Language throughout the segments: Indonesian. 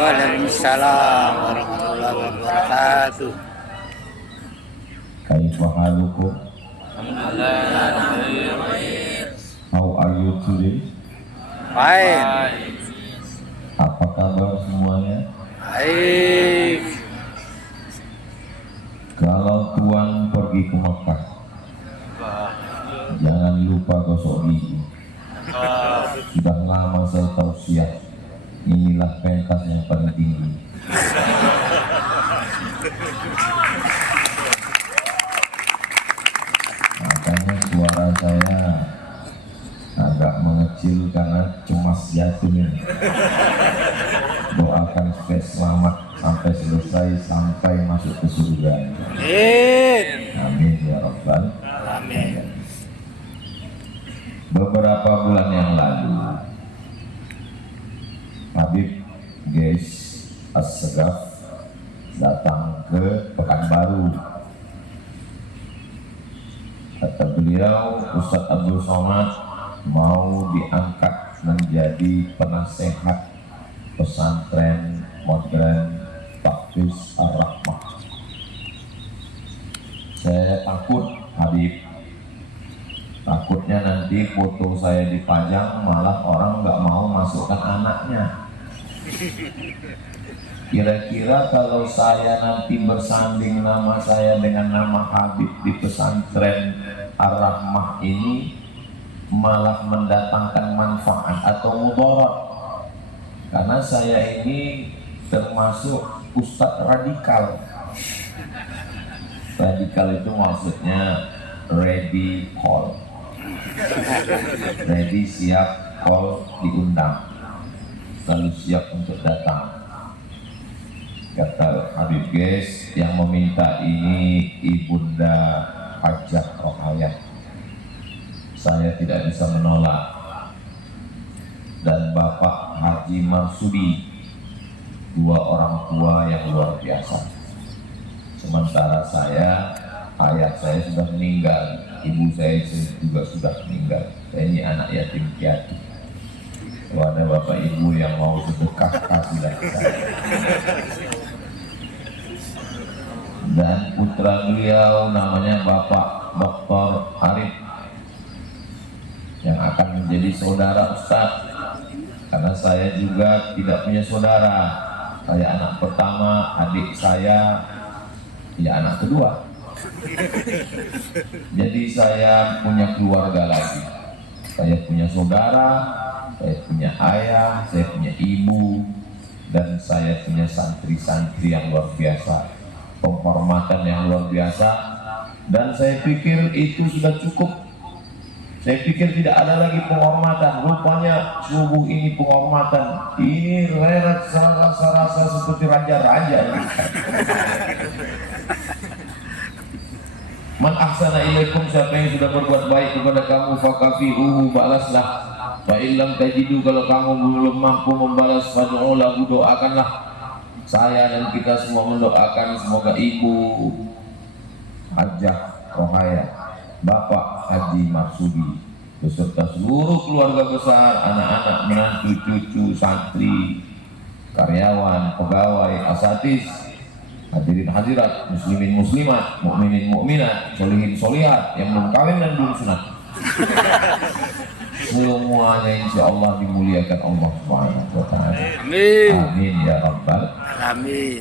Waalaikumsalam warahmatullahi wabarakatuh. Kaifa halukum? How are you today? Baik. Apa kabar semuanya? Baik. Kalau Tuan pergi ke Mekah, jangan lupa gosok gigi. Sudah lama saya tausiah, inilah pentas yang paling tinggi. Makanya suara saya agak mengecil karena cemas jatuh ini. Doakan supaya selamat sampai selesai, sampai masuk ke surga. Amin. Amin ya Rabbal. Amin. Beberapa bulan yang lalu, Habib Ges As-Segaf datang ke Pekanbaru. Kata beliau, Ustadz Abdul Somad mau diangkat menjadi penasehat pesantren modern Tahfiz Ar-Rahmah. Saya takut, Habib, takutnya nanti foto saya dipajang malah orang nggak mau masukkan anaknya. Kira-kira kalau saya nanti bersanding nama saya dengan nama Habib di pesantren Ar-Rahmah ini malah mendatangkan manfaat atau mudarat, karena saya ini termasuk ustadz radikal. Radikal itu maksudnya ready call, ready siap call diundang, selalu siap untuk datang. Kata Habib Ges, yang meminta ini Ibunda Hajah Rohayat. Saya tidak bisa menolak. Dan Bapak Haji Marsudi, dua orang tua yang luar biasa. Sementara saya, ayah saya sudah meninggal, ibu saya juga sudah meninggal. Saya ini anak yatim piatu. Kalau ada bapak ibu yang mau sedekah, kasihlah saya. Dan putra beliau namanya Bapak Dr. Arif, yang akan menjadi saudara Ustadz, karena saya juga tidak punya saudara. Saya anak pertama, adik saya ya anak kedua. Jadi saya punya keluarga lagi. Saya punya saudara, saya punya ayah, saya punya ibu, dan saya punya santri-santri yang luar biasa, penghormatan yang luar biasa. Dan saya pikir itu sudah cukup. Saya pikir tidak ada lagi penghormatan. Rupanya subuh ini penghormatan. Ini rasa-rasa seperti raja-raja. Man ahsana ilaikum, siapa yang sudah berbuat baik kepada kamu, fakafi'uhu, balaslah. Fa illam tajidu, kalau kamu belum mampu membalas, fad'u lahu, doakanlah. Saya dan kita semua mendoakan semoga Ibu Hajah Rohayat, Bapak Haji Marsudi beserta seluruh keluarga besar, anak-anak, menantu, cucu, santri, karyawan, pegawai, asatidz, hadirin hadirat, muslimin muslimat, mukminin mukminat, solihin solihat, yang belum kawin dan belum sunat, semuanya insya Allah dimuliakan Allah Subhanahu wa Ta'ala. Amin. Amin ya Rabbal. Amin.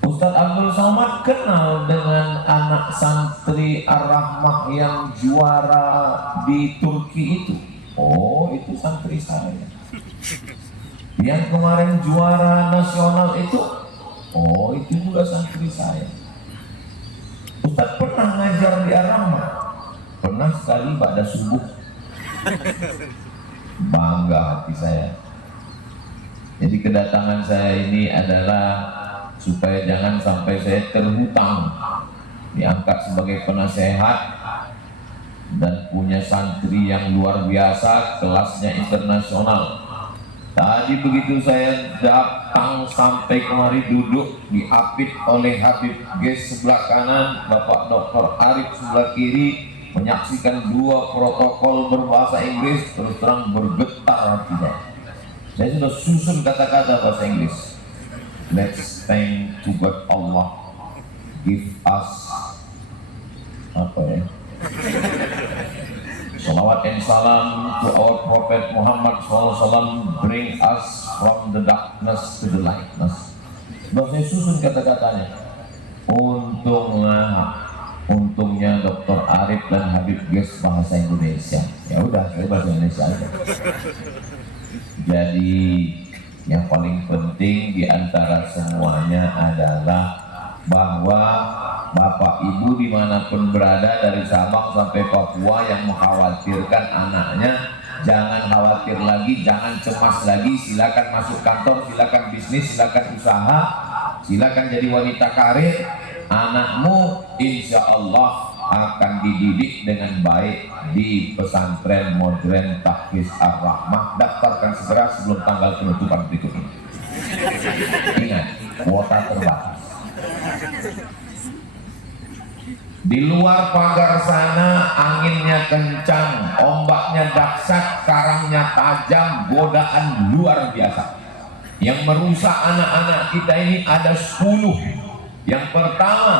Ustadz Abdul Somad kenal dengan anak santri Ar-Rahmah yang juara di Turki itu. Oh, itu santri saya. Yang kemarin juara nasional itu, oh, itu juga santri saya. Ustadz pernah ngajar di Ar-Rahmah? Pernah sekali pada subuh. Bangga hati saya. Jadi kedatangan saya ini adalah supaya jangan sampai saya terhutang, diangkat sebagai penasehat dan punya santri yang luar biasa, kelasnya internasional. Tadi begitu saya datang sampai kemari, duduk diapit oleh Habib Ges sebelah kanan, Bapak Dr. Arif sebelah kiri, menyaksikan dua protokol berbahasa Inggris. Terus terang bergetar hati saya. Saya sudah susun kata-kata bahasa Inggris. Let's thank to God Allah give us apa ya? Salawat and salam to our Prophet Muhammad SAW, bring us from the darkness to the lightness. Bahasa susun kata-katanya. Untungnya Dr. Arif dan Habib Ges bahasa Indonesia. Ya udah, saya bahasa Indonesia aja. Jadi yang paling penting di antara semuanya adalah bahwa Bapak Ibu dimanapun berada dari Sabang sampai Papua yang mengkhawatirkan anaknya, jangan khawatir lagi, jangan cemas lagi. Silakan masuk kantor, silakan bisnis, silakan usaha, silakan jadi wanita karir. Anakmu insya Allah akan dididik dengan baik di pesantren modern Tahfiz Ar-Rahmah. Daftarkan segera sebelum tanggal penutupan berikut ini. Ingat, kuota terbatas. Di luar pagar sana anginnya kencang, ombaknya dahsyat, karangnya tajam, godaan luar biasa. Yang merusak anak-anak kita ini ada 10. Yang pertama,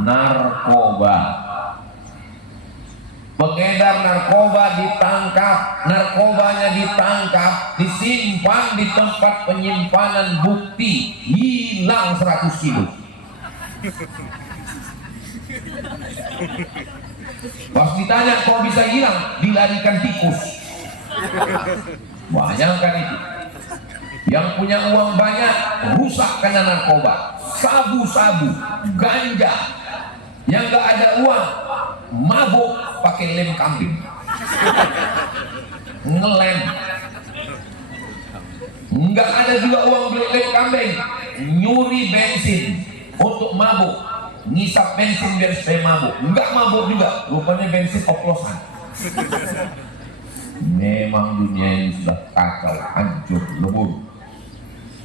narkoba. Pengedar narkoba ditangkap, narkobanya ditangkap, disimpan di tempat penyimpanan bukti, hilang 100 kilo. Pas ditanya kok bisa hilang, dilarikan tikus. Bayangkan itu. Yang punya uang banyak rusak karena narkoba, sabu-sabu, ganja. Yang gak ada uang mabuk pakai lem kambing, ngelem. Nggak ada juga uang beli lem kambing, nyuri bensin untuk mabuk, ngisap bensin biar supaya mabuk. Nggak mabuk juga, rupanya bensin oplosan. Memang dunia ini sudah kacau, hancur, lebur.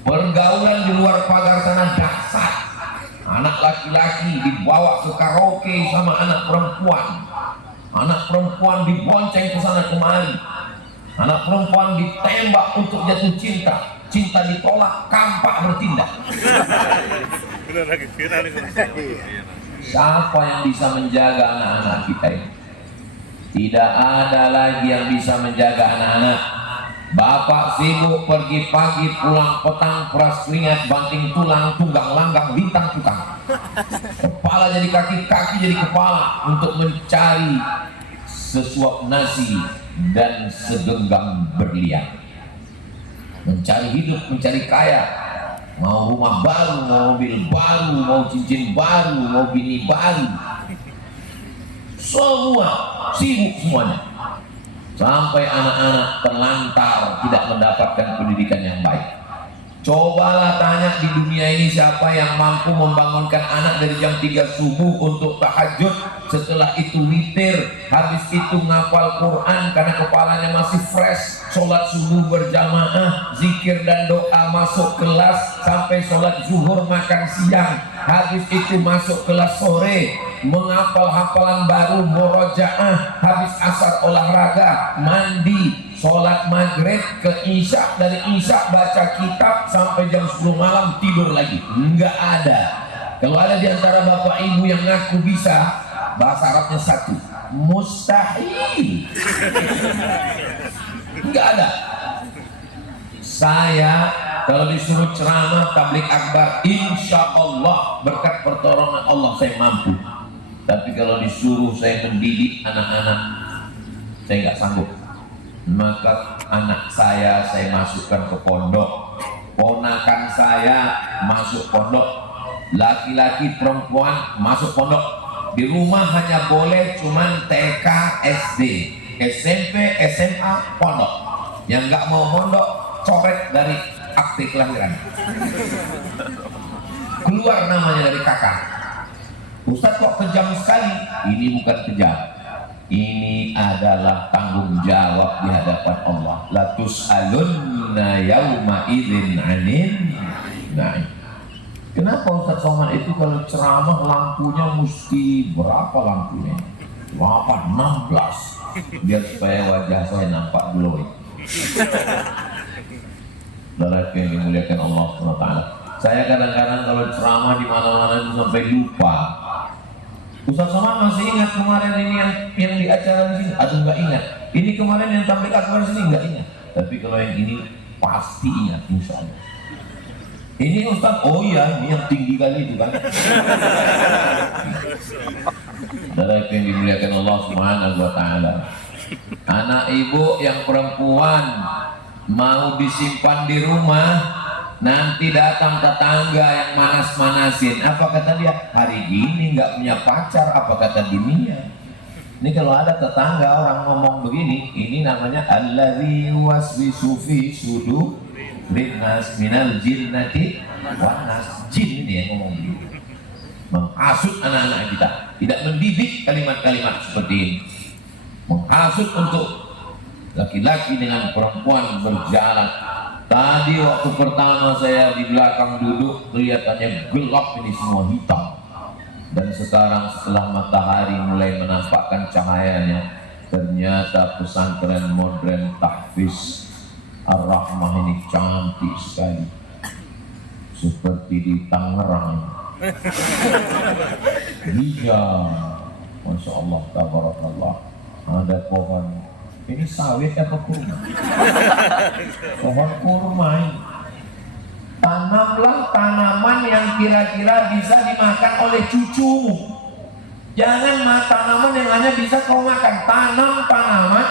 Pergaulan di luar pagar sana dahsyat. Anak laki-laki dibawa ke karaoke sama anak perempuan. Anak perempuan dibonceng ke sana kemari. Anak perempuan ditembak untuk jatuh cinta. Cinta ditolak, kampak bertindak. Siapa yang bisa menjaga anak-anak kita ini? Tidak ada lagi yang bisa menjaga anak-anak. Bapak sibuk pergi pagi, pulang petang, peras keringat, banting tulang, tunggang langgang, bintang tukang. Kepala jadi kaki, kaki jadi kepala untuk mencari sesuap nasi dan segenggam berlian. Mencari hidup, mencari kaya. Mau rumah baru, mau mobil baru, mau cincin baru, mau bini baru. Semua sibuk semuanya. Sampai anak-anak terlantar, tidak mendapatkan pendidikan yang baik. Cobalah tanya di dunia ini siapa yang mampu membangunkan anak dari jam 3 subuh untuk tahajud, setelah itu witir, habis itu ngapal Quran karena kepalanya masih fresh, sholat subuh berjamaah, zikir dan doa, masuk kelas sampai sholat zuhur, makan siang, habis itu masuk kelas sore, menghafal hafalan baru, murojaah, habis asar olahraga, mandi, sholat maghrib ke isya, dari isya baca kitab sampai jam 10 malam tidur lagi. Enggak ada. Kalau ada di antara bapak ibu yang ngaku bisa, bahasa Arabnya satu, mustahil. Enggak ada. Saya kalau disuruh ceramah tablik akbar, insya Allah berkat pertolongan Allah saya mampu. Tapi kalau disuruh saya mendidik anak-anak, saya nggak sanggup. Maka anak saya masukkan ke pondok, ponakan saya masuk pondok, laki-laki perempuan masuk pondok. Di rumah hanya boleh cuman TK, SD, SMP, SMA, pondok. Yang nggak mau pondok coret dari akte kelahiran, keluar namanya dari kakak. Ustadz kok kejam sekali? Ini bukan kejam, ini adalah tanggung jawab di hadapan Allah. La tus'alunna yauma idzin 'anil na'im. Kenapa Ustadz Somad itu kalau ceramah lampunya mesti berapa lampunya? 16 biar supaya wajah saya nampak glowing. Saudara yang dimuliakan Allah SWT, Saya kadang-kadang kalau ceramah di mana-mana itu sampai lupa. Ustaz Somad masih ingat kemarin ini yang di acara di sini? Aduh nggak ingat. Ini kemarin yang tablik akbar sini nggak ingat. Tapi kalau yang ini pasti ingat, insya Allah. Ini Ustaz, oh iya ini yang tinggi kali itu kan. Saudara yang dimuliakan Allah Subhanahu wa Ta'ala. Anak ibu yang perempuan mau disimpan di rumah, nanti datang tetangga yang manas-manasin. Apa kata dia? Hari gini nggak punya pacar. Apa kata bininya? Ini kalau ada tetangga orang ngomong begini, ini namanya alladzi waswisu fi sudurin nas minal jinnati wan nas. Jin ini yang ngomong begini, menghasut anak-anak kita, tidak mendidik kalimat-kalimat seperti ini, menghasut untuk laki-laki dengan perempuan berjalan. Tadi waktu pertama saya di belakang duduk, kelihatannya gelap ini semua hitam. Dan sekarang setelah matahari mulai menampakkan cahayanya, ternyata pesantren modern Tahfiz Ar-Rahmah ini cantik sekali, seperti di Tangerang. Hijau, Masya Allah, tabarakallah. Ada pohon, ini sawit apa kurma? Pohon kurma ini. Tanamlah tanaman yang kira-kira bisa dimakan oleh cucumu. Jangan tanaman yang hanya bisa kau makan. Tanam tanaman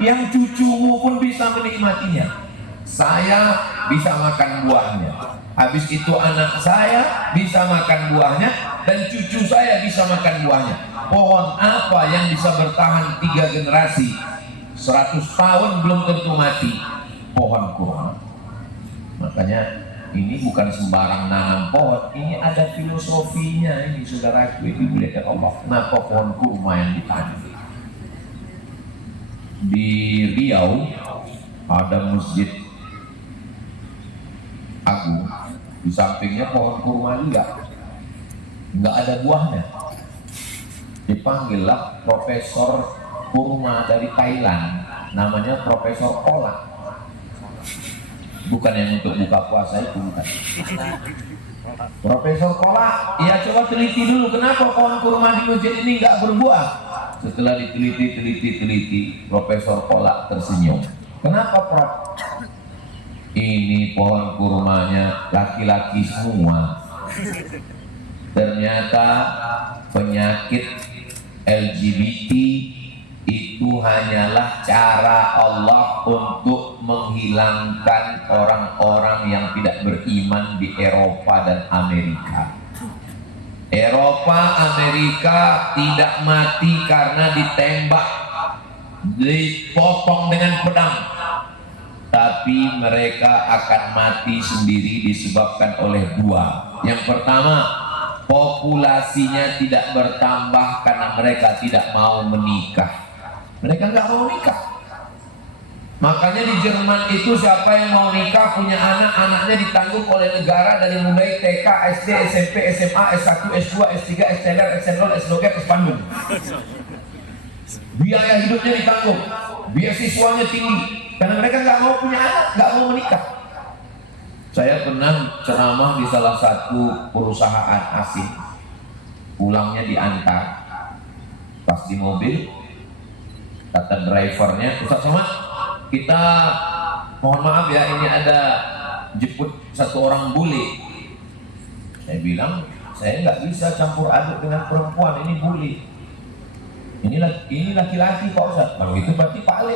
yang cucumu pun bisa menikmatinya. Saya bisa makan buahnya, habis itu anak saya bisa makan buahnya, dan cucu saya bisa makan buahnya. Pohon apa yang bisa bertahan 3 generasi, 100 tahun belum tentu mati? Pohon kurma. Makanya ini bukan sembarang nanam pohon, ini ada filosofinya ini, saudaraku. Ini dimuliakan Allah. Kenapa pohon kurma yang ditanam? Di Riau ada masjid agung, di sampingnya pohon kurma juga, nggak ada buahnya. Dipanggillah profesor kurma dari Thailand, namanya Profesor Kolak. Bukan yang untuk buka puasa itu, bukan. Profesor Kolak, ya coba teliti dulu kenapa pohon kurma di masjid ini nggak berbuah. Setelah diteliti, Profesor Kolak tersenyum. Kenapa, Prof? Ini pohon kurmanya laki-laki semua. Ternyata penyakit LGBT itu hanyalah cara Allah untuk menghilangkan orang-orang yang tidak beriman di Eropa dan Amerika. Eropa, Amerika tidak mati karena ditembak, dipotong dengan pedang, tapi mereka akan mati sendiri disebabkan oleh 2. Yang pertama, populasinya tidak bertambah karena mereka tidak mau menikah. Mereka nggak mau nikah. Makanya di Jerman itu siapa yang mau nikah punya anak, anaknya ditanggung oleh negara dari mulai TK, SD, SMP, SMA, S1, S2, S3, S3, S0, S2, S-Bandung. Biaya hidupnya ditanggung, beasiswanya tinggi, karena mereka nggak mau punya anak, nggak mau menikah. Saya pernah ceramah di salah satu perusahaan asing, pulangnya diantar, pas di mobil, kata drivernya, Ustaz Somad, kita mohon maaf ya, ini ada jemput satu orang bule. Saya bilang, saya nggak bisa campur aduk dengan perempuan, ini bule. Ini laki-laki Pak Ustaz. Kalau itu berarti Pak Ale.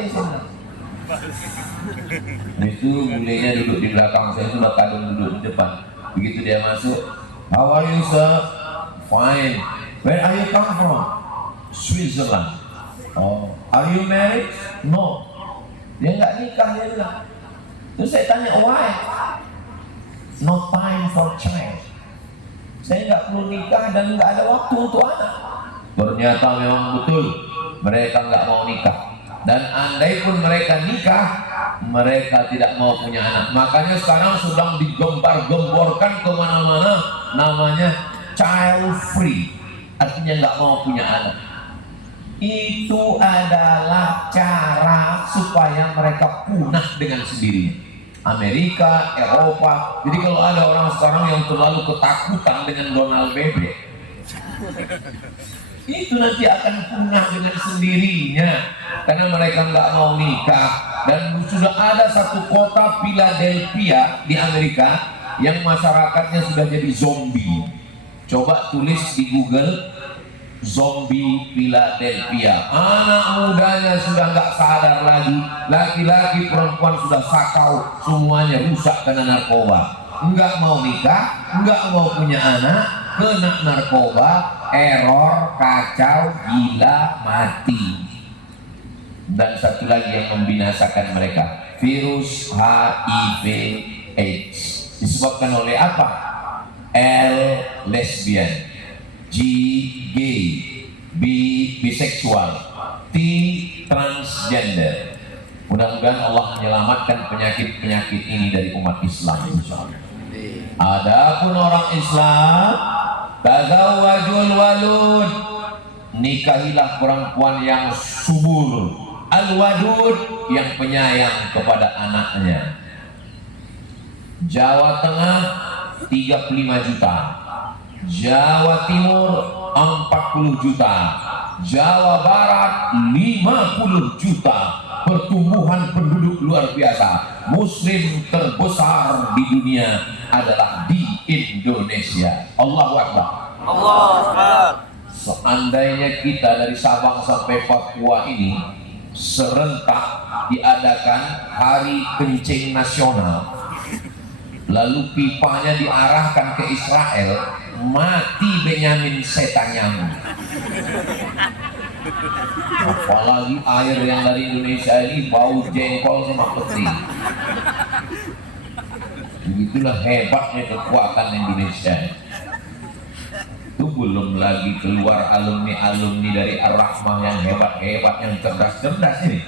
Itu bulenya duduk di belakang, saya sudah kadung duduk di depan. Begitu dia masuk, how are you sir? Fine. Where are you come from? Switzerland. Oh, are you married? No. Dia nggak nikah, dia bilang. Terus saya tanya why? No time for child. Saya nggak perlu nikah dan nggak ada waktu untuk anak. Ternyata memang betul mereka nggak mau nikah. Dan andai pun mereka nikah, mereka tidak mau punya anak. Makanya sekarang sedang digembar-gemborkan kemana-mana, namanya child free, artinya nggak mau punya anak. Itu adalah cara supaya mereka punah dengan sendirinya. Amerika, Eropa. Jadi kalau ada orang sekarang yang terlalu ketakutan dengan Donald Bebek, itu nanti akan punah dengan sendirinya karena mereka nggak mau nikah. Dan sudah ada satu kota Philadelphia di Amerika yang masyarakatnya sudah jadi zombie. Coba tulis di Google zombie Philadelphia. Anak mudanya sudah nggak sadar lagi, laki-laki perempuan sudah sakau, semuanya rusak karena narkoba. Nggak mau nikah, nggak mau punya anak, kena narkoba, error, kacau, gila, mati. Dan satu lagi yang membinasakan mereka, virus HIV/AIDS. Disebabkan oleh apa? L, lesbian, G, gay, B, biseksual, T, transgender. Mudah-mudahan Allah menyelamatkan penyakit-penyakit ini dari umat Islam, insyaallah. Adapun orang Islam, tazawwajul walud, nikahilah perempuan yang subur, al-wadud, yang penyayang kepada anaknya. Jawa Tengah 35 juta, Jawa Timur 40 juta, Jawa Barat 50 juta. Pertumbuhan penduduk luar biasa. Muslim terbesar di dunia adalah di Indonesia. Allahu Akbar. Allahu Akbar. Seandainya kita dari Sabang sampai Papua ini serentak diadakan hari kencing nasional, lalu pipanya diarahkan ke Israel, mati Benyamin Netanyahu. Apalagi air yang dari Indonesia ini bau jengkol sama peti. Begitulah hebatnya kekuatan Indonesia. Itu belum lagi keluar alumni-alumni dari Ar-Rahmah yang hebat-hebat, yang cerdas-cerdas ini.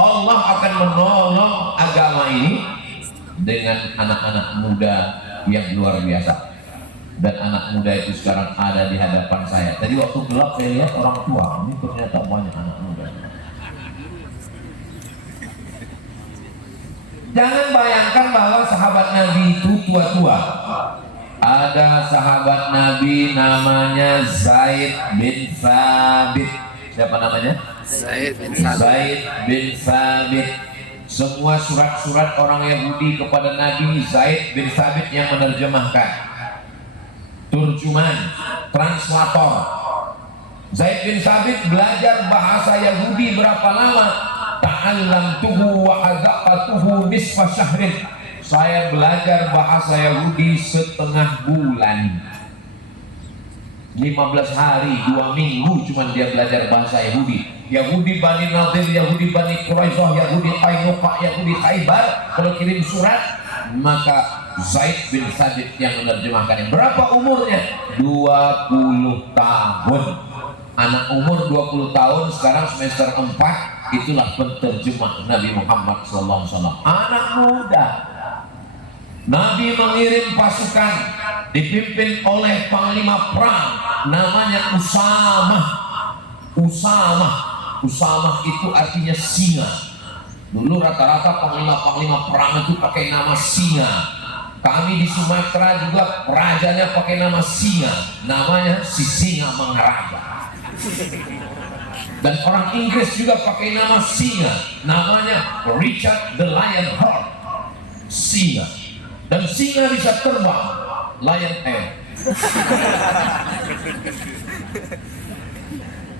Allah akan menolong agama ini dengan anak-anak muda yang luar biasa. Dan anak muda itu sekarang ada di hadapan saya. Tadi waktu gelap saya lihat orang tua, ini ternyata banyak anak muda. Jangan bayangkan bahwa sahabat Nabi itu tua-tua. Ada sahabat Nabi namanya Zaid bin Thabit. Siapa namanya? Zaid bin Thabit. Zaid bin Thabit. Semua surat-surat orang Yahudi kepada Nabi, Zaid bin Thabit yang menerjemahkan. Turjuman, translator. Zaid bin Thabit belajar bahasa Yahudi berapa lama? Ta'allamtuhu wa hazaqatuhu nisfa syahrin. Saya belajar bahasa Yahudi setengah bulan. 15 hari, 2 minggu cuma dia belajar bahasa Yahudi. Yahudi Bani Nadir, Yahudi Bani Quraisyah, Yahudi Qainuqa, Yahudi Khaybar. Kalau kirim surat, maka Zaid bin Thabit yang menerjemahkannya. Berapa umurnya? 20 tahun. Anak umur 20 tahun sekarang semester 4, itulah penterjemah Nabi Muhammad SAW. Anak muda. Nabi mengirim pasukan dipimpin oleh panglima perang namanya Usamah. Usamah itu artinya singa. Dulu rata-rata panglima-panglima perang itu pakai nama singa. Kami di Sumatera juga rajanya pakai nama singa, namanya si singa mengaraja. Dan orang Inggris juga pakai nama singa, namanya Richard the Lionheart, singa. Dan singa bisa terbang, lion air.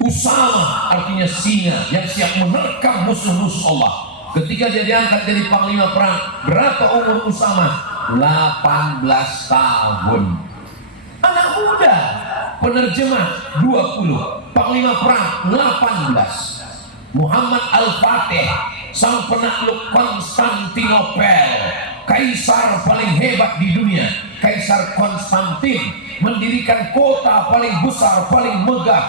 Usama artinya singa yang siap menerkam musuh-musuh Allah. Ketika dia diangkat jadi panglima perang, berapa umur Usama? 18 tahun. Anak muda. Penerjemah 20, panglima perang 18. Muhammad Al-Fatih, sang penakluk Konstantinopel, kaisar paling hebat di dunia. Kaisar Konstantin mendirikan kota paling besar, paling megah,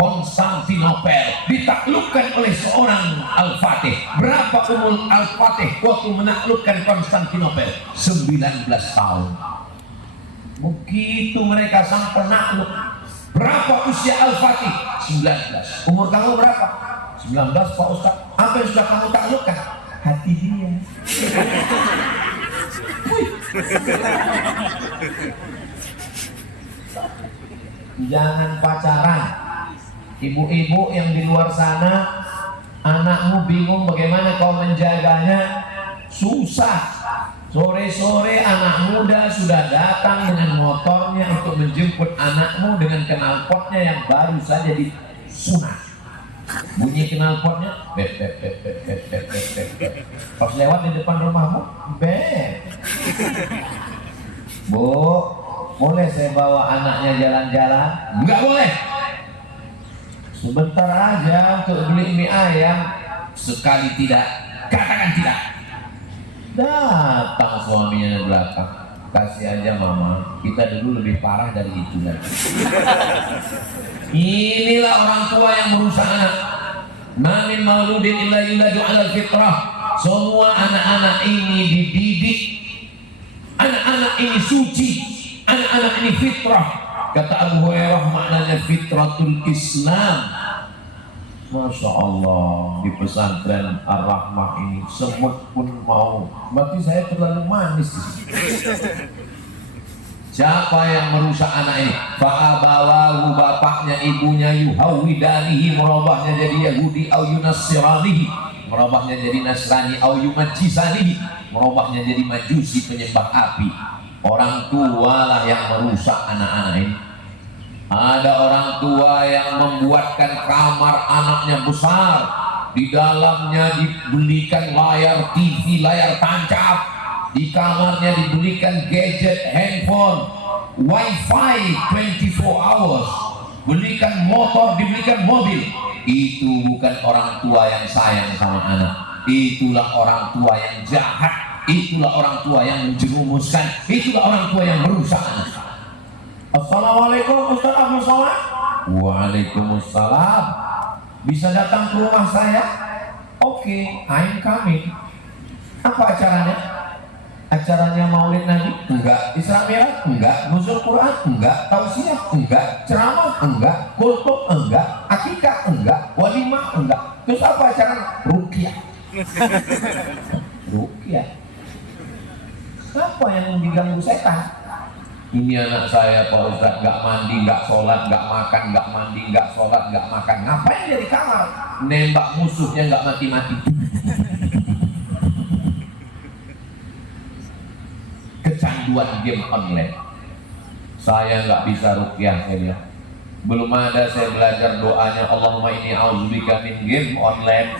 Konstantinopel, ditaklukkan oleh seorang Al-Fatih. Berapa umur Al-Fatih waktu menaklukkan Konstantinopel? 19 tahun. Begitu mereka sang penakluk. Berapa usia Al-Fatih? 19. Umur kamu berapa? 19 Pak Ustaz. Apa yang sudah kamu taklukkan? Hati dia. Jangan pacaran. Ibu-ibu yang di luar sana, anakmu bingung bagaimana kau menjaganya, susah. Sore-sore anak muda sudah datang dengan motornya untuk menjemput anakmu dengan knalpotnya yang baru saja disunat. Bunyi knalpotnya, bep bep bep bep bep bep bep bep. Pas lewat di depan rumahmu, bep. Bu, boleh saya bawa anaknya jalan-jalan? Enggak boleh. Sebentar aja untuk beli mie ayam. Sekali tidak, katakan tidak. Datang suaminya dari belakang. Kasih aja mama, kita dulu lebih parah dari itu lagi. Inilah orang tua yang merusak anak. Ma min mauludin illa yuladu 'alal fitrah. Semua anak-anak ini dididik. Anak-anak ini suci. Anak-anak ini fitrah. Kata Abu Hurairah, maknanya fitratul Islam. Masya Allah, di pesantren Ar-Rahmah ini semut pun mau. Berarti saya terlalu manis. Siapa yang merusak anak ini? Fa'abawahu, bapaknya ibunya, yuhawidanihi, merubahnya jadi Yahudi, au yunassiranihi, merubahnya jadi Nasrani, au yumajjisanihi, merubahnya jadi Majusi, penyembah api. Orang tua lah yang merusak anak-anak ini. Ada orang tua yang membuatkan kamar anaknya besar, di dalamnya dibelikan layar TV, layar tancap, di kamarnya dibelikan gadget, handphone, wifi 24 hours, belikan motor, dibelikan mobil. Itu bukan orang tua yang sayang sama anak. Itulah orang tua yang jahat. Itulah orang tua yang menjerumuskan. Itulah orang tua yang merusak anak. Assalamualaikum Ustaz Ahmad Somad. Waalaikumsalam. Bisa datang ke rumah saya? Oke, I'm coming. Apa acaranya? Acaranya Maulid Nabi? Enggak. Isra Mi'raj? Enggak. Nuzul Quran? Enggak. Tausiah? Enggak. Ceramah? Enggak. Kultum? Enggak. Akikah? Enggak. Walimah? Enggak. Terus apa acara? Ruqyah. Ruqyah. Apa yang diganggu setan? Ini anak saya Pak Ustaz, nggak mandi, nggak sholat, nggak makan, nggak mandi, nggak sholat, nggak makan. Ngapain dia di kamar? Nembak musuhnya nggak mati-mati. Kecanduan game online. Saya nggak bisa ruqyah, saya bilang. Belum ada saya belajar doanya Allahumma inni a'udzubika min game online.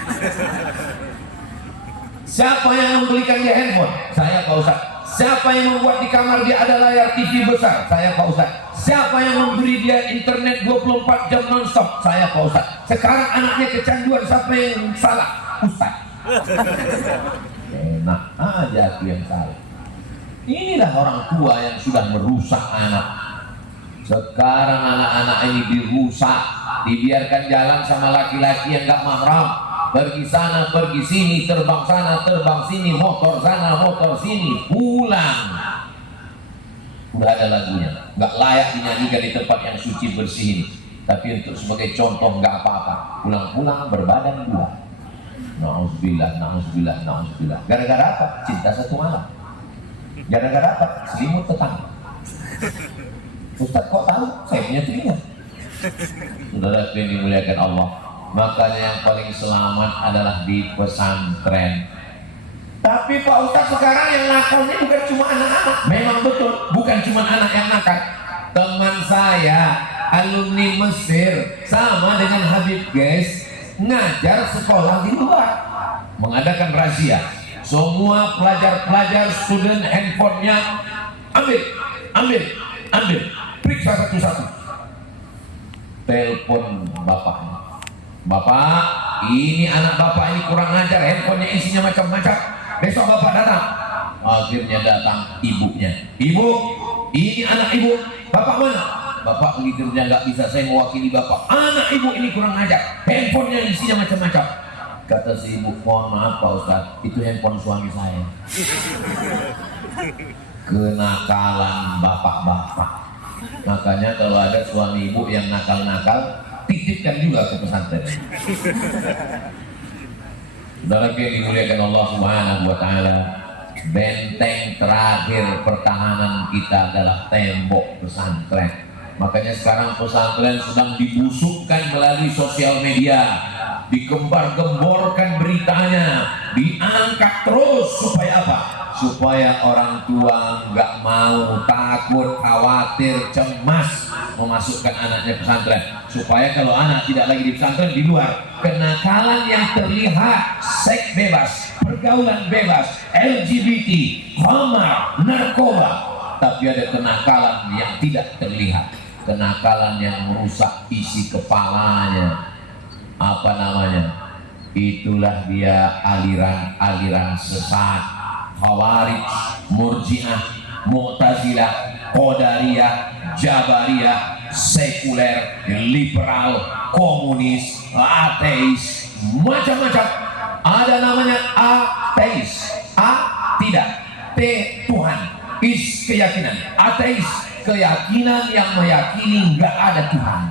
Siapa yang membelikan dia handphone? Saya Pak Ustaz. Siapa yang membuat di kamar dia ada layar TV besar? Saya Pak Ustaz. Siapa yang memberi dia internet 24 jam non-stop? Saya Pak Ustaz. Sekarang anaknya kecanduan, siapa yang salah? Ustaz. Enak aja aku yang salah. Inilah orang tua yang sudah merusak anak. Sekarang anak-anak ini dirusak, dibiarkan jalan sama laki-laki yang gak mahram. Pergi sana, pergi sini, terbang sana, terbang sini, motor sana, motor sini, pulang. Udah ada lagunya, nggak layak dinyanyikan di tempat yang suci bersih ini. Tapi untuk sebagai contoh nggak apa-apa. Pulang-pulang berbadan dua. Na'udzubillah, na'udzubillah, na'udzubillah. Gara-gara apa? Cinta satu malam. Gara-gara apa? Selimut tetangga. Ustaz kok tahu? Saya punya telinga. Saudara yang dimuliakan Allah. Makanya yang paling selamat adalah di pesantren. Tapi Pak Ustaz sekarang yang nakalnya bukan cuma anak-anak. Memang betul, bukan cuma anak yang nakal. Teman saya, alumni Mesir, sama dengan Habib Guys, ngajar sekolah di luar, mengadakan razia. Semua pelajar-pelajar, student handphonenya ambil, periksa satu-satu. Telepon bapaknya. Bapak, ini anak bapak ini kurang ajar, handphonenya isinya macam-macam. Besok bapak datang. Akhirnya datang ibunya. Ibu, ini anak ibu. Bapak mana? Bapak pergi kerja, nggak bisa, saya mewakili bapak. Anak ibu ini kurang ajar, handphonenya isinya macam-macam. Kata si ibu, mohon maaf Pak Ustaz, itu handphone suami saya. Kenakalan bapak-bapak. Makanya kalau ada suami ibu yang nakal-nakal, titipkan juga ke pesantren. Saudara yang dimuliakan Allah Subhanahu wa taala, benteng terakhir pertahanan kita adalah tembok pesantren. Makanya sekarang pesantren sedang dibusukkan melalui sosial media, digembar-gemborkan beritanya, diangkat terus supaya apa? Supaya orang tua nggak mau, takut, khawatir, cemas memasukkan anaknya pesantren. Supaya kalau anak tidak lagi di pesantren, di luar, kenakalan yang terlihat, seks bebas, pergaulan bebas, LGBT, khamar, narkoba. Tapi ada kenakalan yang tidak terlihat, kenakalan yang merusak isi kepalanya. Apa namanya? Itulah dia aliran-aliran sesat, Khawarij, Murji'ah, Mu'tazilah, Qadariyah, Jabariyah, sekuler, liberal, komunis, ateis, macam-macam. Ada namanya ateis, a tidak, t Tuhan, is keyakinan, ateis keyakinan yang meyakini nggak ada Tuhan.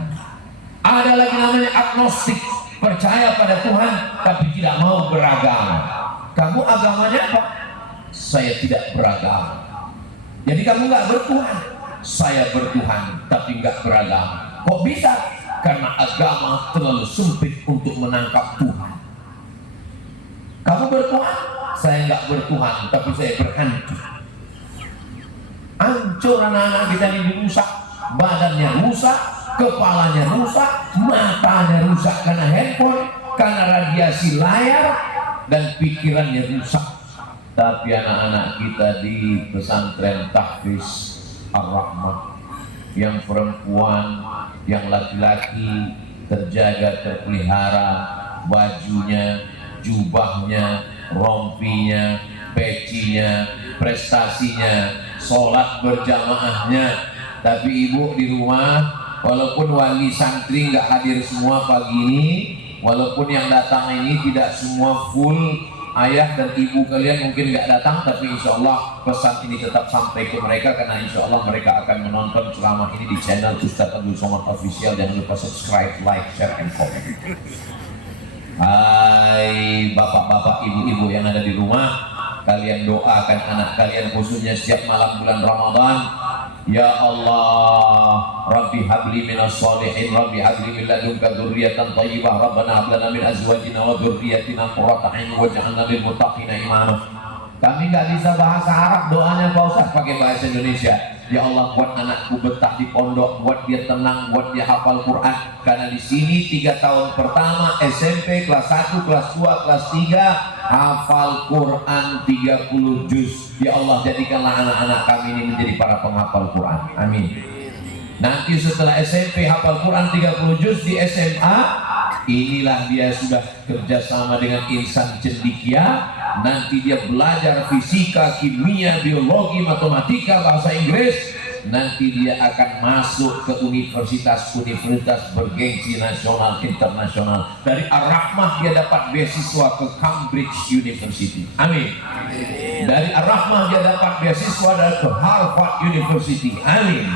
Ada lagi namanya agnostik, percaya pada Tuhan tapi tidak mau beragama. Kamu agamanya apa? Saya tidak beragama. Jadi kamu nggak bertuhan. Saya bertuhan tapi nggak beragama. Kok bisa? Karena agama terlalu sempit untuk menangkap Tuhan. Kamu bertuhan? Saya nggak bertuhan tapi saya berhancur. Hancur anak-anak kita ini rusak, badannya rusak, kepalanya rusak, matanya rusak karena handphone, karena radiasi layar, dan pikirannya rusak. Tapi anak-anak kita di pesantren Tahfiz Ar-Rahmah, yang perempuan, yang laki-laki terjaga, terpelihara, bajunya, jubahnya, rompinya, pecinya, prestasinya, sholat berjamaahnya. Tapi ibu di rumah, walaupun wali santri nggak hadir semua pagi ini, walaupun yang datang ini tidak semua full, ayah dan ibu kalian mungkin nggak datang, tapi insya Allah pesan ini tetap sampai ke mereka, karena insya Allah mereka akan menonton selama ini di channel Ustaz Abdul Somad Official. Jangan lupa subscribe, like, share, and comment. Hai bapak-bapak, ibu-ibu yang ada di rumah, kalian doakan anak kalian khususnya setiap malam bulan Ramadan. Ya Allah, Rabbi habli minas sholihin, Rabbi habli min ladunka dzurriyyatan thayyibah, Rabbana hab lana min azwajina wa dzurriyyatina qurrata a'yun waj'alna lil muttaqina imama. Kami nggak bisa bahasa Arab, doanya Pak Ustaz pakai bahasa Indonesia. Ya Allah, buat anakku betah di pondok, buat dia tenang, buat dia hafal Quran. Karena di sini 3 tahun pertama SMP kelas 1, kelas 2, kelas 3 hafal Quran 30 juz. Ya Allah, jadikanlah anak-anak kami ini menjadi para penghafal Quran. Amin. Nanti setelah SMP hafal Quran 30 juz, di SMA inilah dia sudah kerjasama dengan insan cendekia. Nanti dia belajar fisika, kimia, biologi, matematika, bahasa Inggris. Nanti dia akan masuk ke universitas-universitas bergengsi nasional, internasional. Dari Ar-Rahmah dia dapat beasiswa ke Cambridge University. Amin. Dari Ar-Rahmah dia dapat beasiswa ke Harvard University. Amin.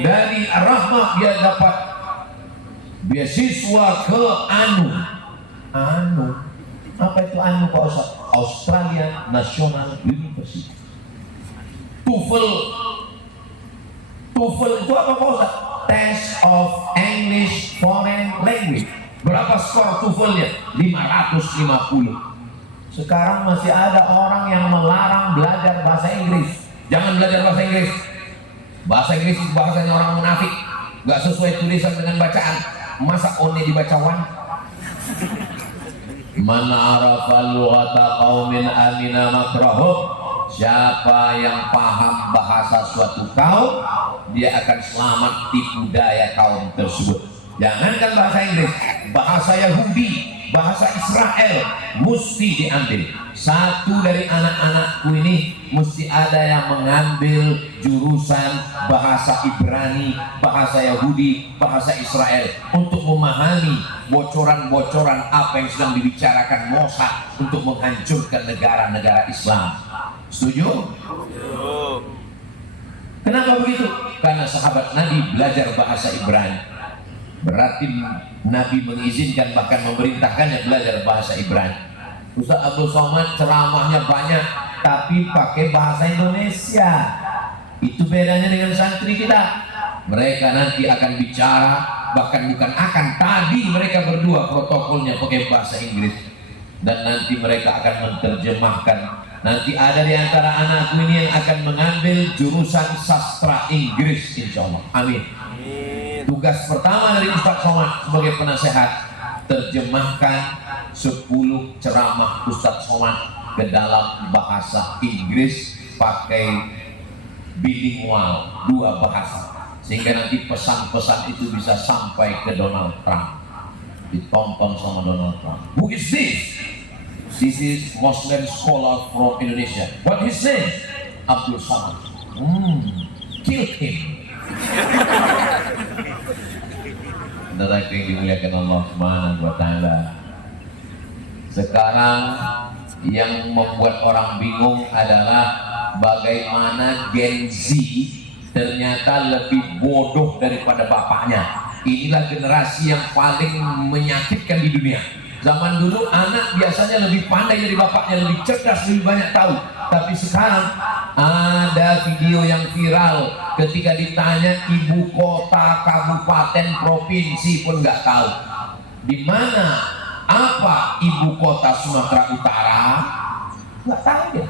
Dari Ar-Rahmah dia dapat beasiswa ke apa itu Pak Ustaz? Australian National University. TOEFL itu apa Pak Ustaz? Test of English Foreign Language. Berapa skor TOEFL-nya? 550. Sekarang masih ada orang yang melarang belajar bahasa Inggris. Jangan belajar bahasa Inggris. Bahasa Inggris itu bahasanya orang munafik, nggak sesuai tulisan dengan bacaan. Masa one dibaca wan? Man arafa lughata qaumin amina makrahum. Siapa yang paham bahasa suatu kaum, dia akan selamat tipu daya kaum tersebut. Jangankan bahasa Inggris, bahasa Yahudi, bahasa Israel mesti diambil. Satu dari anak-anakku ini mesti ada yang mengambil jurusan bahasa Ibrani, bahasa Yahudi, bahasa Israel, untuk memahami bocoran-bocoran apa yang sedang dibicarakan Mossad untuk menghancurkan negara-negara Islam. Setuju? Kenapa begitu? Karena sahabat Nabi belajar bahasa Ibrani. Berarti Nabi mengizinkan, bahkan memerintahkannya belajar bahasa Ibrani. Ustaz Abdul Somad ceramahnya banyak, tapi pakai bahasa Indonesia. Itu bedanya dengan santri kita. Mereka nanti akan bicara, bahkan bukan akan, tadi mereka berdua protokolnya pakai bahasa Inggris. Dan nanti mereka akan menerjemahkan. Nanti ada di antara anakku ini yang akan mengambil jurusan sastra Inggris, insya Allah. Amin. Tugas pertama dari Ustaz Somad sebagai penasehat, terjemahkan 10 ceramah Ustaz Somad ke dalam bahasa Inggris pakai bilingual, 2 bahasa, sehingga nanti pesan-pesan itu bisa sampai ke Donald Trump, ditonton sama Donald Trump. Who is this? This is Muslim scholar from Indonesia. What his name? Abdul Somad. Kill him. Saudara yang dimuliakan Allah Subhanahu wa Ta'ala, sekarang yang membuat orang bingung adalah bagaimana Gen Z ternyata lebih bodoh daripada bapaknya. Inilah generasi yang paling menyakitkan di dunia. Zaman dulu anak biasanya lebih pandai dari bapaknya, lebih cerdas, lebih banyak tahu. Tapi sekarang ada video yang viral ketika ditanya ibu kota, kabupaten, provinsi pun nggak tahu. Di mana, apa ibu kota Sumatera Utara? Nggak tahu ya.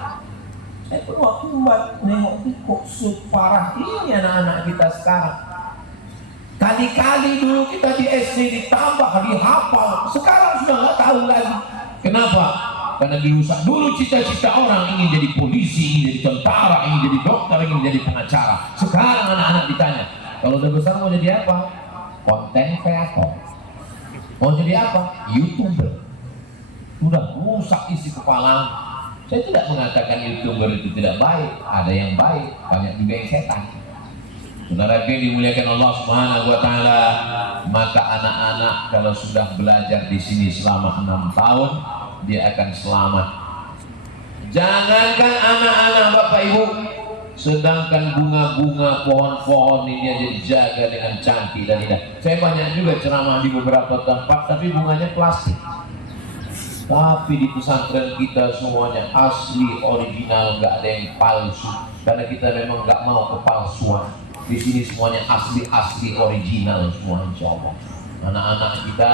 Saya pun waktu buat nengok kok separah ini anak-anak kita sekarang. Kali-kali dulu kita di SD ditambah, dihafal, sekarang sudah nggak tahu lagi. Kenapa? Karena dirusak. Dulu cita-cita orang ingin jadi polisi, ingin jadi tentara, ingin jadi dokter, ingin jadi pengacara. Sekarang anak-anak ditanya, kalau udah besar mau jadi apa? Konten kreator. Mau jadi apa? YouTuber. Udah rusak isi kepala. Saya tidak mengatakan YouTuber itu tidak baik. Ada yang baik, banyak juga yang setan. Saudara yang dimuliakan Allah Subhanahu wa Ta'ala, maka anak-anak kalau sudah belajar di sini selama 6 tahun, dia akan selamat. Jangankan anak-anak Bapak Ibu, sedangkan bunga-bunga, pohon-pohon ini aja dijaga dengan cantik dan indah. Saya banyak juga ceramah di beberapa tempat, tapi bunganya plastik. Tapi di pesantren kita semuanya asli, original, nggak ada yang palsu. Karena kita memang nggak mau kepalsuan. Di sini semuanya asli original semua, insya Allah. Anak-anak kita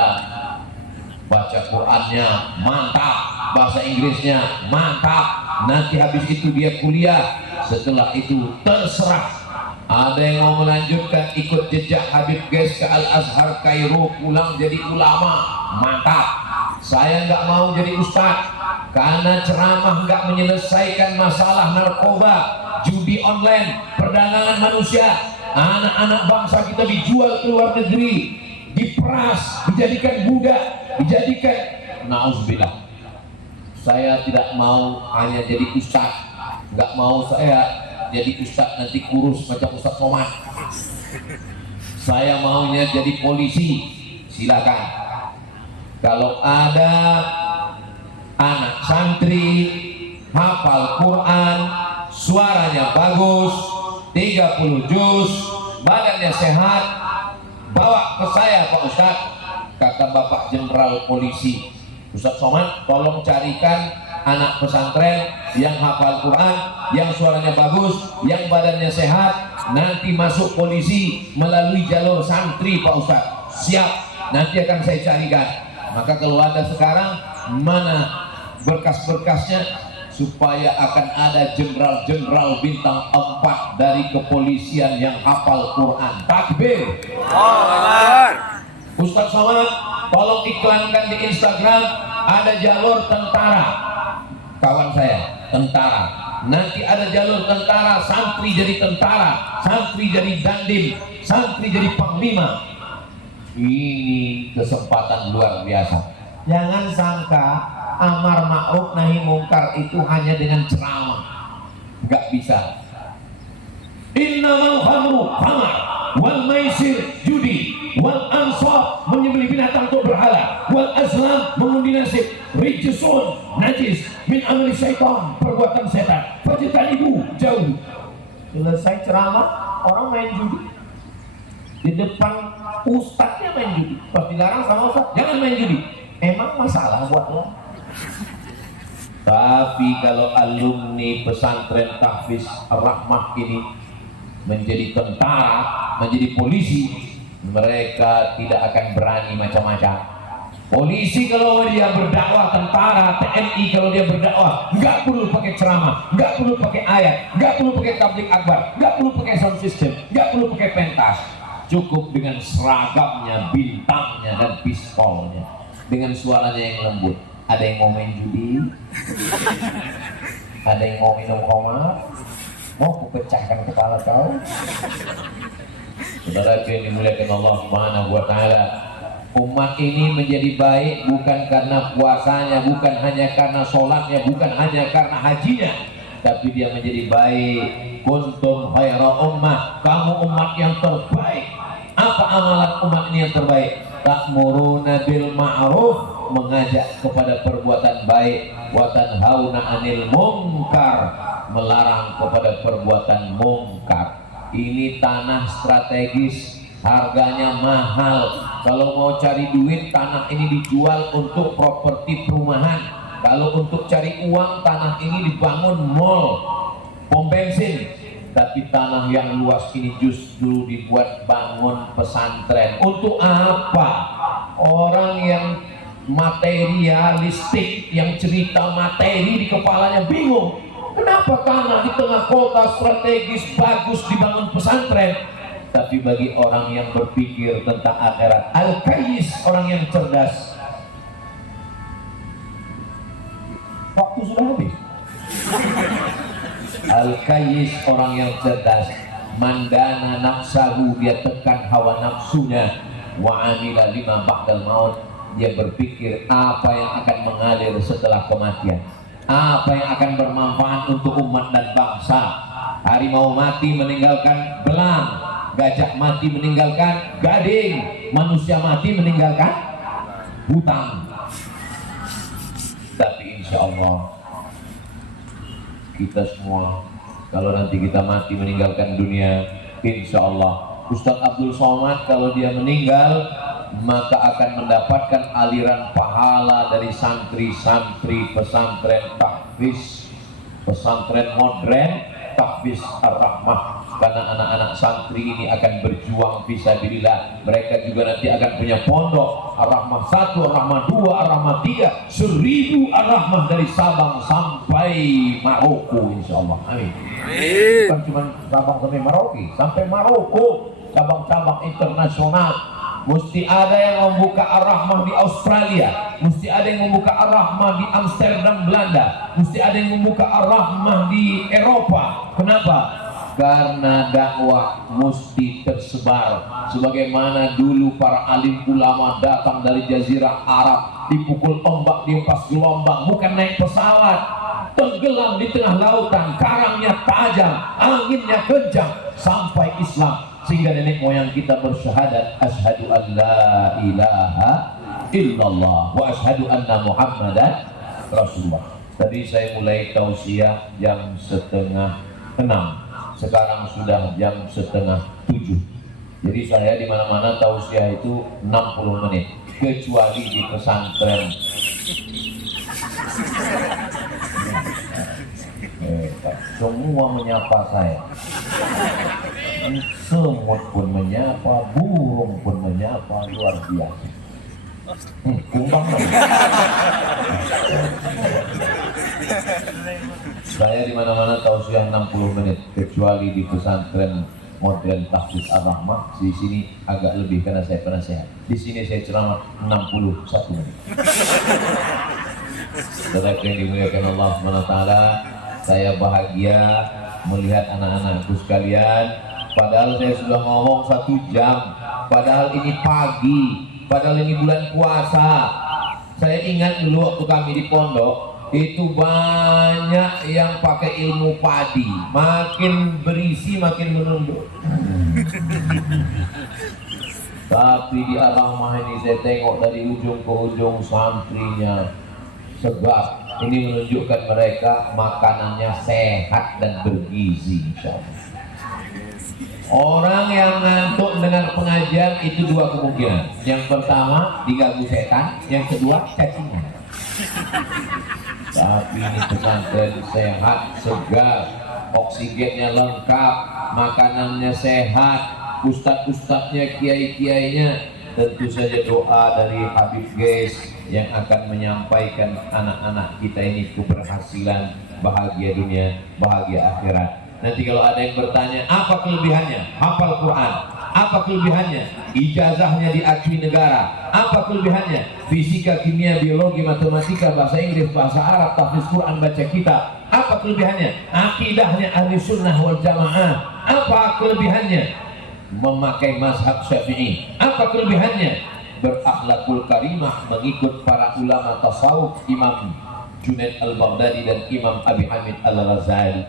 baca Qurannya mantap, bahasa Inggrisnya mantap. Nanti habis itu dia kuliah, setelah itu terserah. Ada yang mau melanjutkan ikut jejak Habib Ges ke Al-Azhar Kairo, pulang jadi ulama, mantap. Saya nggak mau jadi ustadz karena ceramah nggak menyelesaikan masalah narkoba, judi online, perdagangan manusia. Anak-anak bangsa kita dijual ke luar negeri, diperas, dijadikan budak, dijadikan na'udzubillah. Saya tidak mau hanya jadi ustadz, nggak mau saya jadi ustadz nanti kurus macam Ustadz Somad. Saya maunya jadi polisi. Silakan. Kalau ada anak santri hafal Quran, suaranya bagus, 30 juz, badannya sehat, bawa ke saya Pak Ustadz. Kata Bapak Jenderal Polisi, Ustadz Somad, tolong carikan anak pesantren yang hafal Quran, yang suaranya bagus, yang badannya sehat, nanti masuk polisi melalui jalur santri Pak Ustadz. Siap, nanti akan saya carikan. Maka kalau ada sekarang, mana berkas-berkasnya, supaya akan ada jenderal-jenderal bintang 4 dari kepolisian yang hafal Quran. Takbir. Ustadz Somad, tolong iklankan di Instagram, ada jalur tentara. Kawan saya, tentara. Nanti ada jalur tentara, santri jadi tentara, santri jadi dandim, santri jadi panglima. Ini kesempatan luar biasa. Jangan sangka amar ma'ruf nahi mungkar itu hanya dengan ceramah. Enggak bisa. Innamal khamru khamar wal maisir judi wal ansab menyembelih binatang untuk berhala, wal azlam mengundi nasib, rijsun najis min amali syaitan, perbuatan setan. Fajtanibu, jauh. Selesai ceramah, orang main judi. Di depan ustadznya main judi. Pas dilarang sama ustadz, jangan main judi. Emang masalah buat lo? Tapi kalau alumni pesantren Tahfiz Ar-Rahmah ini menjadi tentara, menjadi polisi, mereka tidak akan berani macam-macam. Polisi kalau dia berdakwah, tentara, TNI kalau dia berdakwah, nggak perlu pakai ceramah, nggak perlu pakai ayat, nggak perlu pakai tablik akbar, nggak perlu pakai sound system, nggak perlu pakai pentas. Cukup dengan seragamnya, bintangnya, dan pistolnya, dengan suaranya yang lembut. Ada yang mau main judi, ada yang mau minum khamar, mau kupecahkan kepala kau. Saudara yang dimuliakan Allah Subhanahu wa Ta'ala, umat ini menjadi baik bukan karena puasanya, bukan hanya karena sholatnya, bukan hanya karena hajinya, tapi dia menjadi baik. Kuntum khaira ummah, kamu umat yang terbaik. Apa amalan umat ini yang terbaik? Ta'muruna bil ma'ruf, mengajak kepada perbuatan baik, wa tanhauna 'anil munkar, melarang kepada perbuatan mungkar. Ini tanah strategis, harganya mahal. Kalau mau cari duit, tanah ini dijual untuk properti perumahan. Kalau untuk cari uang, tanah ini dibangun mall, pom bensin. Tapi tanah yang luas ini justru dibuat bangun pesantren. Untuk apa? Orang yang materialistik, yang cerita materi di kepalanya bingung. Kenapa tanah di tengah kota strategis bagus dibangun pesantren? Tapi bagi orang yang berpikir tentang akhirat, al-kayyis, orang yang cerdas. Waktu sudah habis. Al-kayyis, orang yang cerdas. Mandana nafsahu, dia tekan hawa nafsunya. Wa amila lima ba'dal maut, dia berpikir apa yang akan mengalir setelah kematian, apa yang akan bermanfaat untuk umat dan bangsa. Harimau mati meninggalkan belang, gajah mati meninggalkan gading, manusia mati meninggalkan hutang. Tapi insya Allah kita semua kalau nanti kita mati meninggalkan dunia, insya Allah Ustadz Abdul Somad kalau dia meninggal, maka akan mendapatkan aliran pahala dari santri-santri pesantren Tahfiz, pesantren modern Tahfiz Ar-Rahmah. Karena anak-anak santri ini akan berjuang fisabilillah. Mereka juga nanti akan punya pondok Ar-Rahmah 1, Ar-Rahmah 2, Ar-Rahmah 3, 1000 Ar-Rahmah dari Sabang sampai Maroko, insyaallah. Amin. Bukan cuma Sabang sampai Maroko, sampai Maroko, cabang-cabang internasional. Mesti ada yang membuka Ar-Rahmah di Australia, mesti ada yang membuka Ar-Rahmah di Amsterdam, Belanda, mesti ada yang membuka Ar-Rahmah di Eropa. Kenapa? Karena dakwah mesti tersebar. Sebagaimana dulu para alim ulama datang dari Jazirah Arab, dipukul ombak, dihempas gelombang, bukan naik pesawat, tenggelam di tengah lautan, karangnya tajam, anginnya kencang, sampai Islam. Sehingga nenek moyang kita bersyahadat, asyhadu an la ilaha illallah wa asyhadu anna muhammadan rasulullah. Tadi saya mulai tausiah jam 5:30, sekarang sudah jam 6:30. Jadi saya di mana-mana tausiah itu 60 menit, kecuali di pesantren. Semua menyapa saya. Semut pun menyapa, burung pun menyapa, luar biasa. Kumbang. Saya di mana-mana tausiah 60 menit, kecuali di pesantren modern Tahfiz Ar-Rahmah. Di sini agak lebih karena saya penasehat. Di sini saya ceramah 61 menit. Saudara yang dimuliakan Allah SWT, saya bahagia melihat anak-anakku sekalian. Padahal saya sudah ngomong 1 jam, padahal ini pagi, padahal ini bulan puasa. Saya ingat dulu waktu kami di pondok, itu banyak yang pakai ilmu padi, makin berisi makin menunduk. Tapi di Ar-Rahmah ini saya tengok dari ujung ke ujung santrinya segar. Ini menunjukkan mereka makanannya sehat dan bergizi, insyaallah. Orang yang ngantuk dengan pengajian itu 2 kemungkinan. Yang pertama diganggu setan, yang kedua cacingan. Tapi ini pesantren sehat, segar, oksigennya lengkap, makanannya sehat, ustadz-ustadznya, kiai-kiainya. Tentu saja doa dari Habib Ges yang akan menyampaikan anak-anak kita ini keberhasilan, bahagia dunia, bahagia akhirat. Nanti kalau ada yang bertanya, apa kelebihannya hafal Quran? Apa kelebihannya ijazahnya diakui negara? Apa kelebihannya fisika, kimia, biologi, matematika, bahasa Inggris, bahasa Arab, tahfiz Quran, baca kitab? Apa kelebihannya akidahnya ahli sunnah wal jamaah? Apa kelebihannya memakai mazhab Syafi'i? Apa kelebihannya berakhlakul karimah, mengikut para ulama tasawuf, Imam Junaid al-Baghdadi dan Imam Abi Hamid al-Ghazali?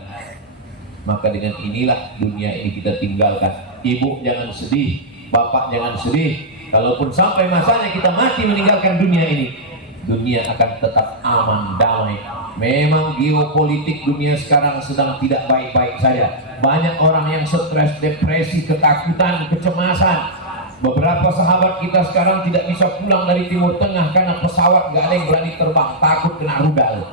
Maka dengan inilah dunia ini kita tinggalkan. Ibu jangan sedih, bapak jangan sedih. Kalaupun sampai masanya kita mati meninggalkan dunia ini, dunia akan tetap aman, damai. Memang geopolitik dunia sekarang sedang tidak baik-baik saja. Banyak orang yang stres, depresi, ketakutan, kecemasan. Beberapa sahabat kita sekarang tidak bisa pulang dari Timur Tengah karena pesawat gak ada yang berani terbang, takut kena rudal.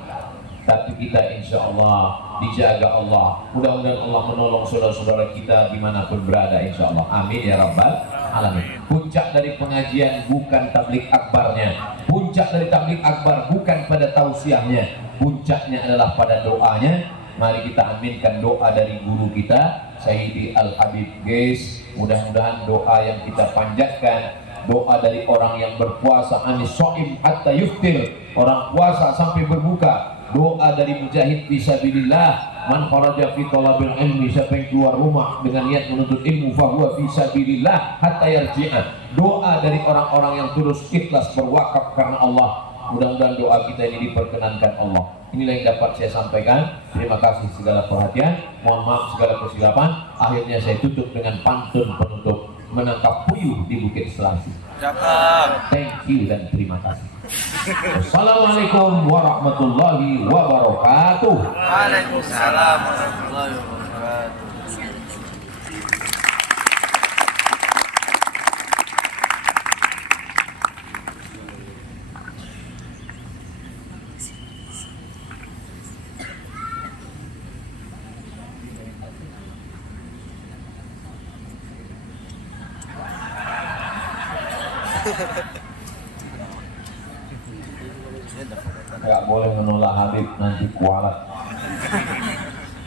Tapi kita insya Allah dijaga Allah. Mudah-mudahan Allah menolong saudara-saudara kita dimanapun berada, insya Allah. Amin ya rabbal alamin. Puncak dari pengajian bukan tablik akbarnya, puncak dari tablik akbar bukan pada tausiahnya, puncaknya adalah pada doanya. Mari kita aminkan doa dari guru kita Sayyidi Al-Habib Ges. Mudah-mudahan doa yang kita panjatkan, doa dari orang yang berpuasa, anis sho'im hatta yuftir, orang puasa sampai berbuka, doa dari mujahid fisabilillah, man kharaja fi talabil ilmi, siapa yang keluar rumah dengan niat menuntut ilmu fahuwa fisabilillah hatta yarji'ah, doa dari orang-orang yang terus ikhlas berwakaf karena Allah. Mudah-mudahan doa kita ini diperkenankan Allah. Inilah yang dapat saya sampaikan. Terima kasih segala perhatian, mohon maaf segala kesilapan. Akhirnya saya tutup dengan pantun penutup, menangkap puyuh di Bukit Selasi. Thank you dan terima kasih. Assalamualaikum warahmatullahi wabarakatuh. Waalaikumsalam warahmatullahi wabarakatuh. Nggak boleh menolak Habib, nanti kualat.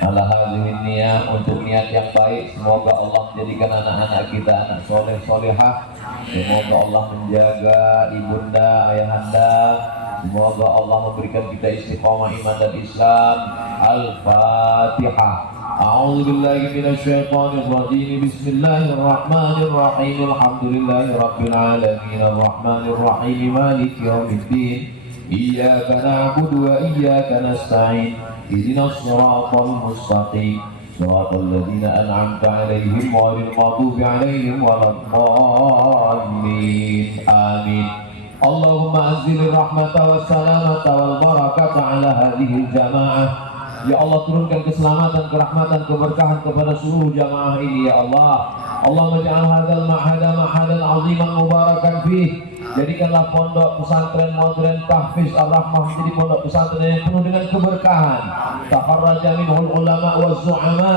Ala hadhihi niyah, untuk niat yang baik, semoga Allah jadikan anak-anak kita anak soleh solehah. Semoga Allah menjaga ibunda, ayahanda. Semoga Allah memberikan kita istiqomah iman dan Islam. Al-Fatihah. A'udzu billahi minasyaitonir rajim. Bismillahirrahmanirrahim. Alhamdulillahirabbil alamin. Arrahmanir rahim. Maliki yaumiddin. Iyyaka na'budu wa iyyaka nasta'in. Ihdinas siratal mustaqim. Shiratal ladzina an'amta 'alaihim ghairil maghdubi 'alaihim waladdallin. Amin. Allahumma anzilir rahmata was salamata wal barakata 'ala hadhihi jamaah. Ya Allah, turunkan keselamatan, kerahmatan, keberkahan kepada seluruh jamaah ini ya Allah. Allahumma ja'al hadzal ma'hada ma'hadan 'aziman mubarakan fih. Jadikanlah pondok pesantren modern Tahfiz Ar-Rahmah menjadi pondok pesantren yang penuh dengan keberkahan. Tafarraja minhul ulama wa zu'ama,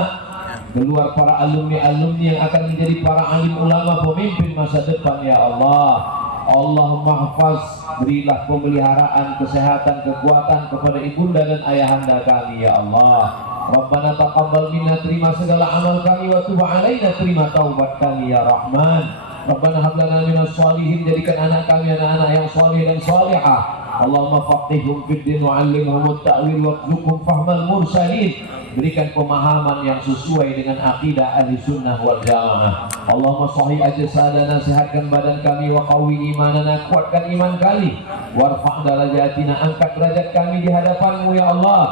keluar para alumni-alumni yang akan menjadi para alim ulama, pemimpin masa depan ya Allah. Allahumma hafaz, berilah pemeliharaan, kesehatan, kekuatan kepada ibunda dan ayahanda kami ya Allah. Rabbana taqabbal minna, terima segala amal kami, wa tub alaina, terima taubat kami ya Rahman. Rabbana hab lana minas shalihin, jadikan anak kami anak-anak yang salih dan salihah. Allahumma faqihhum fid din wa 'allimhum at-ta'wil warzuqhum fahmal mursalin. Berikan pemahaman yang sesuai dengan akidah ahli sunnah wal jamaah. Allahumma sahih ajsadana, sehatkan badan kami, wa qawwi imanana, kuatkan iman kami, warfa' darajatina, angkat derajat kami di hadapanmu ya Allah.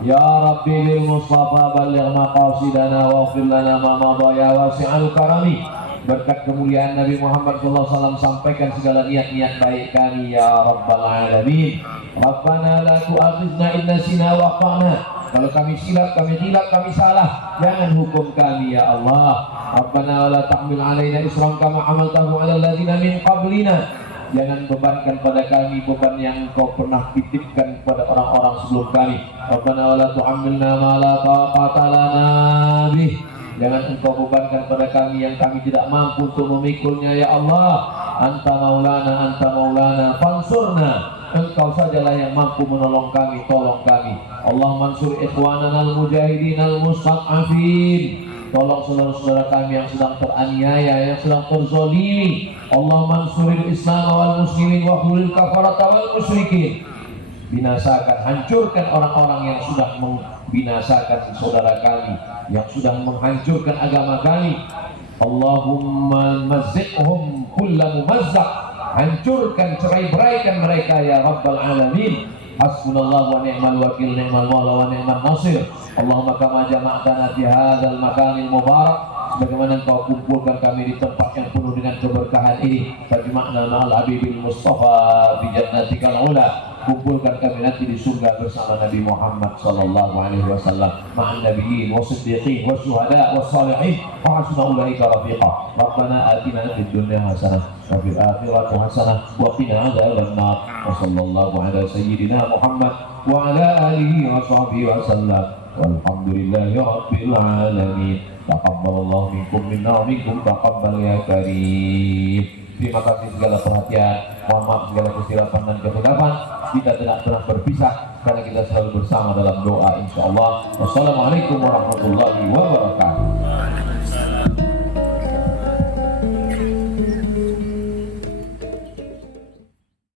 Ya Rabbi bil Mustafa balligh maqasidana wa ighfir lana ma madha ya wasi'al karami. Berkat kemuliaan Nabi Muhammad SAW, sampaikan segala niat-niat baik kami ya Rabbal Alamin. Rabbana la tu'akhizna in nasina wa akhtana. Kalau kami silap, kami hilap, kami salah, jangan hukum kami ya Allah. Rabbana la tahmil alaina isran kama hamaltahu ala alladziina min qablina. Jangan bebankan pada kami beban yang Engkau pernah titipkan kepada orang-orang sebelum kami. Rabbana wa la tu'ammilna ma la taqata lana bih. Jangan Engkau bebankan pada kami yang kami tidak mampu untuk memikulnya ya Allah. Anta maulana fansurna. Engkau sajalah yang mampu menolong kami, tolong kami. Allah mansur ikhwanana al-mujahidin al-mustad'afin. Tolong saudara-saudara kami yang sedang teraniaya, yang sedang terzolimi. Allah mansuril Islam wal muslimin wa hulil kafarata wal musyrikin. Binasakan, hancurkan orang-orang yang sudah membinasakan saudara kami, yang sudah menghancurkan agama kami. Allahumma mazziqhum kulla mumazzaq. Hancurkan, cerai-beraikan mereka ya Rabbal Alamin. Hasbunallah wa ni'mal wakil, ni'mal maula wa ni'mal nasir. Allahumma kama jama'tana fi hadzal makanil mubarak, sebagaimana Engkau kumpulkan kami di tempat yang penuh dengan keberkahan ini, fajma'na ma'al habibil mustafa fi jannatikal ula. Kumpulkan kami nanti di surga bersama Nabi Muhammad sallallahu alaihi wasallam, ma'an nabiyyin wasiddiqin wasyuhada wassalihin wa hasuna ulaika rafiqa. Rabbana atina fid dunya hasanah wa fil akhirati hasanah wa qina adzabannar. Wa sallallahu ala sayyidina Muhammad wa ala alihi wa sahbihi wa sallam. Walhamdulillahi rabbil alamin. Taqabbalallahu minkum minna wa minkum taqabbal ya karim. Terima kasih segala perhatian, mohon maaf segala kesilapan dan kehilafan. Kita tidak pernah berpisah karena kita selalu bersama dalam doa insyaallah. Wassalamualaikum warahmatullahi wabarakatuh.